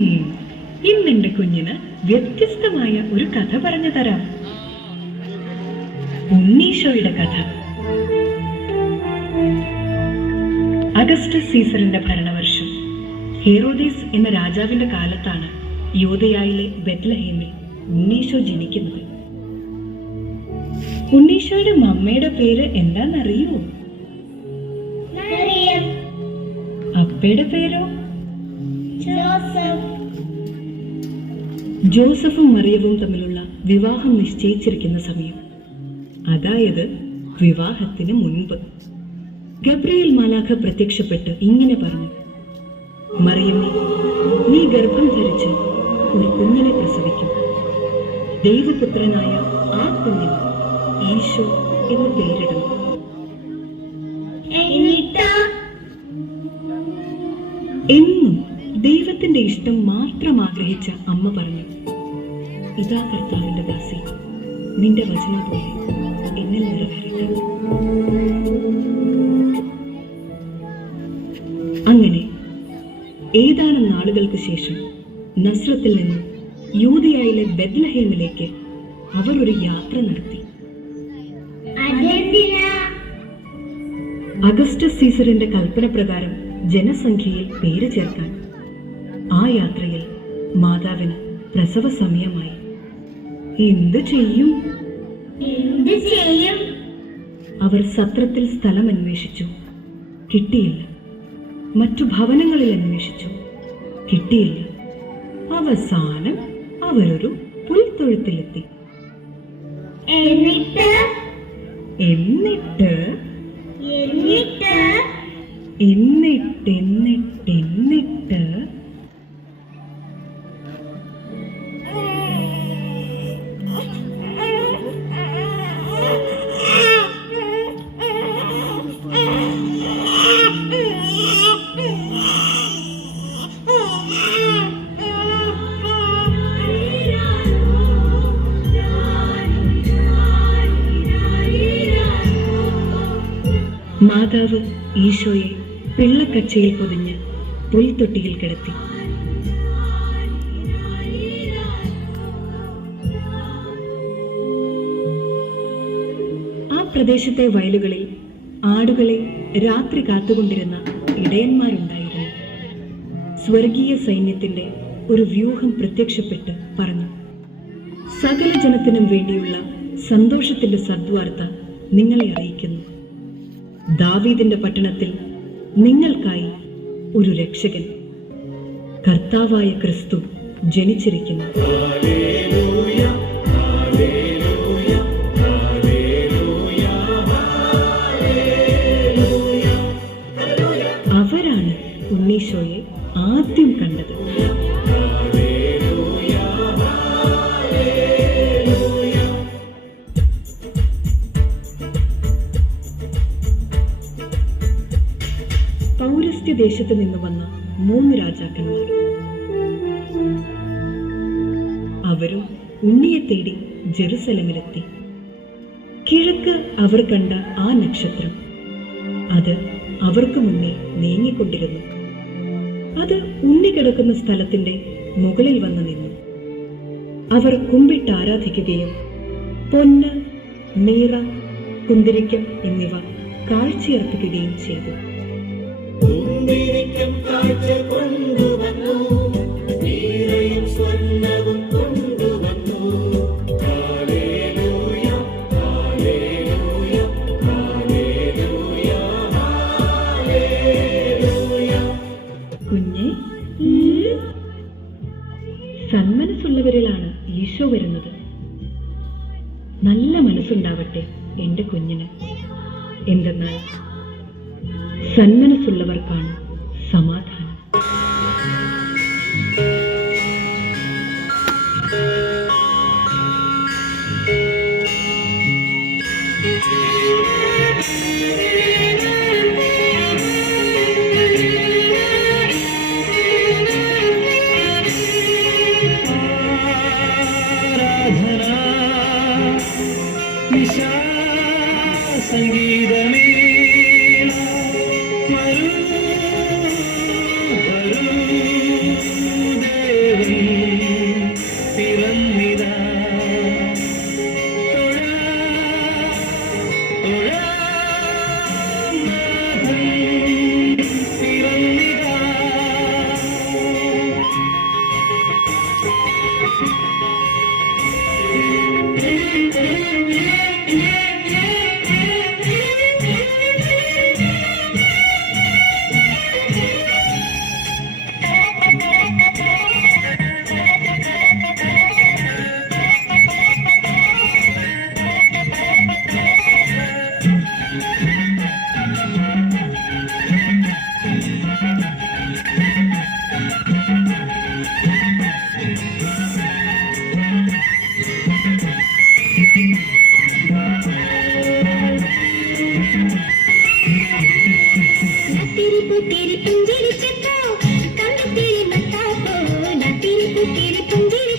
ഇന്നെന്റെ കുഞ്ഞിന് വ്യത്യസ്തമായ ഒരു കഥ പറഞ്ഞു തരാം. ഉണ്ണീശോയുടെ കഥ. അഗസ്റ്റസ് സീസറിന്റെ ഭരണവർഷം ഹെറോദേസ് എന്ന രാജാവിന്റെ കാലത്താണ് യൂദയായിലെ ബെത്ലഹേമിൽ ഉണ്ണീശോ ജനിക്കുന്നത്. ഉണ്ണീശോയുടെ മമ്മയുടെ പേര് എന്താണെന്നറിയോ? അപ്പയുടെ പേരോ? ജോസഫും മറിയവും തമ്മിലുള്ള വിവാഹം നിശ്ചയിച്ചിരിക്കുന്ന സമയം, അതായത് വിവാഹത്തിന് മുൻപ്, ഗബ്രിയേൽ മാലാഖ പ്രത്യക്ഷപ്പെട്ട് ഇങ്ങനെ പറഞ്ഞു: മറിയമേ, നീ ഗർഭം ധരിച്ച് ഒരു കുഞ്ഞിനെ പ്രസവിക്കും. ദൈവപുത്രനായ ആ കുഞ്ഞിന് ഈശോ എന്ന് പേരിടണം. എന്നും ദൈവത്തിന്റെ ഇഷ്ടം മാത്രം ആഗ്രഹിച്ച അമ്മ പറഞ്ഞു: ഇതാ കർത്താവിന്റെ ദാസി, നിന്റെ വചനം പോലെ എന്നിൽ നിറവേറട്ടെ. അങ്ങനെ ഏതാനും നാളുകൾക്ക് ശേഷം നസ്രത്തിൽ നിന്ന് യൂദയായിലെ ബെത്ലഹേമിലേക്ക് അവർ ഒരു യാത്ര നടത്തി. അഗസ്റ്റസ് സീസറിന്റെ കൽപ്പന പ്രകാരം ജനസംഖ്യയിൽ പേര് ചേർക്കാൻ. ആ യാത്രയിൽ മാതാവിന് പ്രസവ സമയമായി. എന്ത് ചെയ്യും? അവർ സത്രത്തിൽ സ്ഥലം അന്വേഷിച്ചു, കിട്ടിയില്ല. മറ്റു ഭവനങ്ങളിൽ അന്വേഷിച്ചു, കിട്ടിയില്ല. അവസാനം അവരൊരു പുൽത്തൊഴുത്തിലെത്തി. എന്നിട്ട് മാതാവ് ഈശോയെ പിള്ളക്കച്ചയിൽ പൊതിഞ്ഞ് പുൽത്തൊട്ടിയിൽ കിടത്തി. ആ പ്രദേശത്തെ വയലുകളിൽ ആടുകളെ രാത്രി കാത്തുകൊണ്ടിരുന്ന ഇടയന്മാരുണ്ടായിരുന്നു. സ്വർഗീയ സൈന്യത്തിന്റെ ഒരു വ്യൂഹം പ്രത്യക്ഷപ്പെട്ട് പറഞ്ഞു: സകല ജനത്തിനും വേണ്ടിയുള്ള സന്തോഷത്തിന്റെ സദ്വാർത്ത നിങ്ങളെ അറിയിക്കുന്നു. ദാവീദിന്റെ പട്ടണത്തിൽ നിങ്ങൾക്കായി ഒരു രക്ഷകൻ, കർത്താവായ ക്രിസ്തു ജനിച്ചിരിക്കുന്നു. അവരാണ് ഉണ്ണീശോയെ ആദ്യം കണ്ടത്. ദേശത്ത് നിന്ന് വന്ന 3 രാജാക്കന്മാർ. അവരും ഉണ്ണിയെ തേടി ജെറുസലമിലെത്തി. കിഴക്ക് അവർ കണ്ട ആ നക്ഷത്രം, അത് അവർക്ക് മുന്നേ നീങ്ങിക്കൊണ്ടിരുന്നു. അത് ഉണ്ണി കിടക്കുന്ന സ്ഥലത്തിന്റെ മുകളിൽ വന്നു നിന്നു. അവർ കുമ്പിട്ട് ആരാധിക്കുകയും പൊന്ന്, മീറ, കുന്തിരിക്കം എന്നിവ കാഴ്ചയർപ്പിക്കുകയും ചെയ്തു. കുഞ്ഞെ, സന്മനസ്സുള്ളവരിലാണ് ഈശോ വരുന്നത്. നല്ല മനസ്സുണ്ടാവട്ടെ എന്റെ കുഞ്ഞിന്. എന്തെന്നാൽ സന്മനസ്സുള്ളവർക്കാണ് സമാധാനം. സംഗീതമേ പുഞ്ചിരി പുഞ്ചിരി